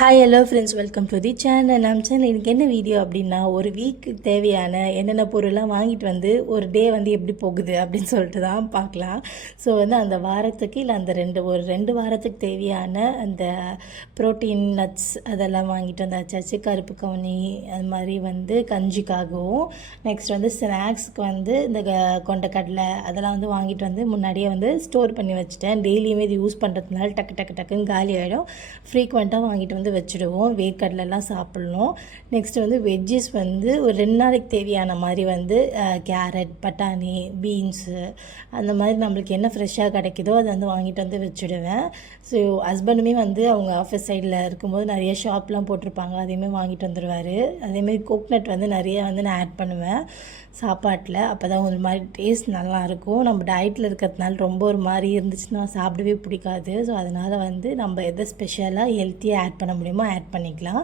Hi hello friends, welcome to the channel. நம்ம channel இன்றைக்கி என்ன வீடியோ அப்படின்னா, ஒரு வீக்கு தேவையான என்னென்ன பொருள்லாம் வாங்கிட்டு வந்து ஒரு டே வந்து எப்படி போகுது அப்படின்னு சொல்லிட்டு தான் பார்க்கலாம். ஸோ வந்து அந்த வாரத்துக்கு இல்லை அந்த ரெண்டு வாரத்துக்கு தேவையான அந்த ப்ரோட்டீன் நட்ஸ் அதெல்லாம் வாங்கிட்டு வந்தாச்சாச்சு. கருப்பு கவுனி அது மாதிரி வந்து கஞ்சிக்காகவும், நெக்ஸ்ட் வந்து ஸ்நாக்ஸுக்கு வந்து இந்த கொண்டக்கடலை அதெல்லாம் வந்து வாங்கிட்டு வந்து முன்னாடியே வந்து ஸ்டோர் பண்ணி வச்சுட்டேன். டெய்லியுமே இது யூஸ் பண்ணுறதுனால டக்குன்னு காலி ஆகிடும். ஃப்ரீக்வெண்ட்டாக வாங்கிட்டு வந்து வச்சுடுவோம். வேர்க்கடலைலாம் சாப்பிட்ணும். நெக்ஸ்ட்டு வந்து வெஜ்ஜஸ் வந்து ஒரு 2 நாளைக்கு தேவையான மாதிரி வந்து கேரட், பட்டாணி, பீன்ஸு அந்த மாதிரி நம்மளுக்கு என்ன ஃப்ரெஷ்ஷாக கிடைக்குதோ அதை வந்து வாங்கிட்டு வந்து வச்சுடுவேன். ஸோ ஹஸ்பண்டுமே வந்து அவங்க ஆஃபீஸ் சைடில் இருக்கும்போது நிறைய ஷாப்லாம் போட்டிருப்பாங்க, அதையுமே வாங்கிட்டு வந்துடுவார். அதேமாதிரி கோக்னட் வந்து நிறைய வந்து நான் ஆட் பண்ணுவேன் சாப்பாட்டில். அப்போ தான் ஒரு மாதிரி டேஸ்ட் நல்லாயிருக்கும். நம்ம டயட்டில் இருக்கிறதுனால ரொம்ப ஒரு மாதிரி இருந்துச்சுன்னா சாப்பிடவே பிடிக்காது. ஸோ அதனால் வந்து நம்ம எதை ஸ்பெஷலாக ஹெல்த்தியாக ஆட் பண்ண முடியுமோ ஆட் பண்ணிக்கலாம்.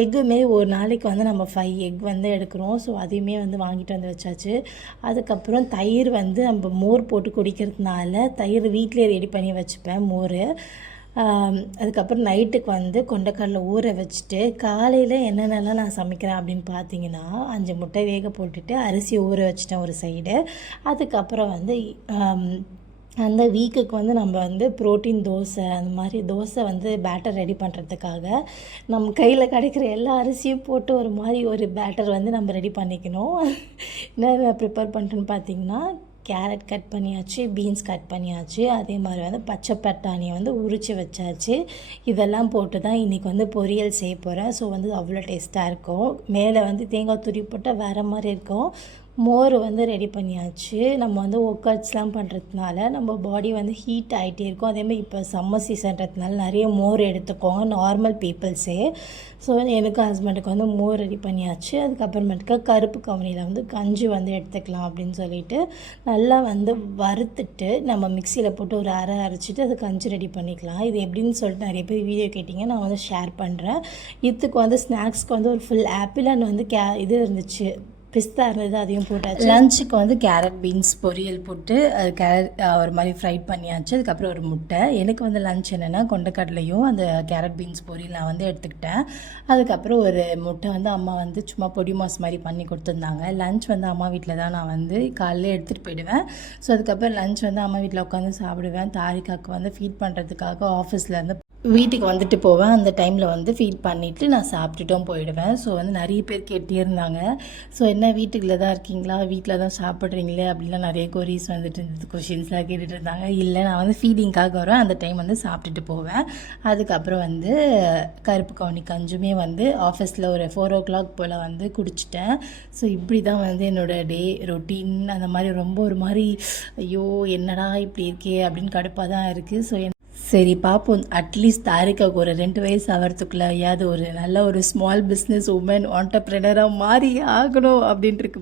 எக்குமே ஒரு நாளைக்கு வந்து நம்ம 5 எக் வந்து எடுக்கிறோம். ஸோ அதையுமே வந்து வாங்கிட்டு வந்து வச்சாச்சு. அதுக்கப்புறம் தயிர் வந்து நம்ம மோர் போட்டு குடிக்கிறதுனால தயிர் வீட்டிலே ரெடி பண்ணி வச்சுப்பேன் மோர். அதுக்கப்புறம் நைட்டுக்கு வந்து கொண்டக்கடலை ஊற வச்சுட்டு காலையில் என்னென்னலாம் நான் சமைக்கிறேன் அப்படின்னு பார்த்தீங்கன்னா, 5 முட்டை வேக போட்டுட்டு அரிசி ஊற வச்சுட்டேன் ஒரு சைடு. அதுக்கப்புறம் வந்து அந்த வீக்குக்கு வந்து நம்ம வந்து ப்ரோட்டீன் தோசை அந்த மாதிரி தோசை வந்து பேட்டர் ரெடி பண்ணுறதுக்காக நம்ம கையில் கிடைக்கிற எல்லா அரிசியும் போட்டு ஒரு மாதிரி ஒரு பேட்டர் வந்து நம்ம ரெடி பண்ணிக்கணும். என்ன ப்ரிப்பேர் பண்ணுறேன்னு பார்த்தீங்கன்னா, கேரட் கட் பண்ணியாச்சு, பீன்ஸ் கட் பண்ணியாச்சு, அதே மாதிரி வந்து பச்சை பட்டாணியை வந்து உரித்து வச்சாச்சு. இதெல்லாம் போட்டு தான் இன்றைக்கி வந்து பொரியல் செய்ய போகிறேன். ஸோ வந்து அவ்வளோ டேஸ்ட்டாக இருக்கும். மேலே வந்து தேங்காய் துருவி போட்டால் வேறு மாதிரி இருக்கும். மோர் வந்து ரெடி பண்ணியாச்சு. நம்ம வந்து ஒர்க் அவுட்ஸ்லாம் பண்ணுறதுனால நம்ம பாடி வந்து ஹீட் ஆகிட்டே இருக்கும். அதேமாதிரி இப்போ சம்மர் சீசன்றதுனால நிறைய மோர் எடுத்துக்கோங்க நார்மல் பீப்புள்ஸே. ஸோ எனக்கு ஹஸ்பண்டுக்கு வந்து மோர் ரெடி பண்ணியாச்சு. அதுக்கப்புறமேட்டுக்கு கருப்பு கவுனியில் வந்து கஞ்சி வந்து எடுத்துக்கலாம் அப்படின்னு சொல்லிட்டு நல்லா வந்து வறுத்துட்டு நம்ம மிக்சியில் போட்டு ஒரு அரைச்சிட்டு அது கஞ்சி ரெடி பண்ணிக்கலாம். இது எப்படின்னு சொல்லிட்டு நிறைய பேர் வீடியோ கேட்டிங்க, நான் வந்து ஷேர் பண்ணுறேன். இதுக்கு வந்து ஸ்நாக்ஸ்க்கு வந்து ஒரு ஃபுல் ஆப்பிள் அண்ட் வந்து இது இருந்துச்சு, பிஸ்தா இருந்தது, அதையும் போட்டாச்சு. லஞ்சுக்கு வந்து கேரட் பீன்ஸ் பொரியல் போட்டு அது ஒரு மாதிரி ஃப்ரைட் பண்ணியாச்சு. அதுக்கப்புறம் ஒரு முட்டை. எனக்கு வந்து லஞ்ச் என்னென்னா கொண்டக்கடலையும் அந்த கேரட் பீன்ஸ் பொரியல் நான் வந்து எடுத்துக்கிட்டேன். அதுக்கப்புறம் ஒரு முட்டை வந்து அம்மா வந்து சும்மா பொடி மாஸ் மாதிரி பண்ணி கொடுத்துருந்தாங்க. லஞ்ச் வந்து அம்மா வீட்டில் தான் நான் வந்து காலையில் எடுத்துகிட்டு போயிடுவேன். ஸோ அதுக்கப்புறம் லஞ்ச் வந்து அம்மா வீட்டில் உட்காந்து சாப்பிடுவேன். தாரிக்காவுக்கு வந்து ஃபீட் பண்ணுறதுக்காக ஆஃபீஸ்லேருந்து வீட்டுக்கு வந்துட்டு போவேன். அந்த டைமில் வந்து ஃபீட் பண்ணிவிட்டு நான் சாப்பிட்டுட்டும் போயிடுவேன். ஸோ வந்து நிறைய பேர் கேட்டே இருந்தாங்க, ஸோ என்ன வீட்டுக்குள்ளே தான் இருக்கீங்களா, வீட்டில் தான் சாப்பிட்றீங்களே அப்படின்லாம் நிறைய கொரீஸ் வந்துட்டு இருந்தது, கொஷின்ஸ்லாம் கேட்டுட்டு இருந்தாங்க. இல்லை, நான் வந்து ஃபீடிங்காக வருவேன், அந்த டைம் வந்து சாப்பிட்டுட்டு போவேன். அதுக்கப்புறம் வந்து கருப்பு கவுனி கஞ்சுமே வந்து ஆஃபீஸில் ஒரு 4 o'clock போல் வந்து குடிச்சிட்டேன். ஸோ இப்படி தான் வந்து என்னோடய டே ரொட்டீன் அந்த மாதிரி ரொம்ப ஒரு மாதிரி ஐயோ என்னடா இப்படி இருக்கே அப்படின்னு கடுப்பாக தான் இருக்குது. ஸோ சரி பார்ப்போம், அட்லீஸ்ட் தாரிக்காவுக்கு ஒரு 2 வயசு ஆகிறதுக்குள்ளையாவது ஒரு நல்ல ஒரு ஸ்மால் பிஸ்னஸ் உமன் ஆண்டர்ப்ரெனராக மாறி ஆகணும் அப்படின்ட்டு இருக்கு.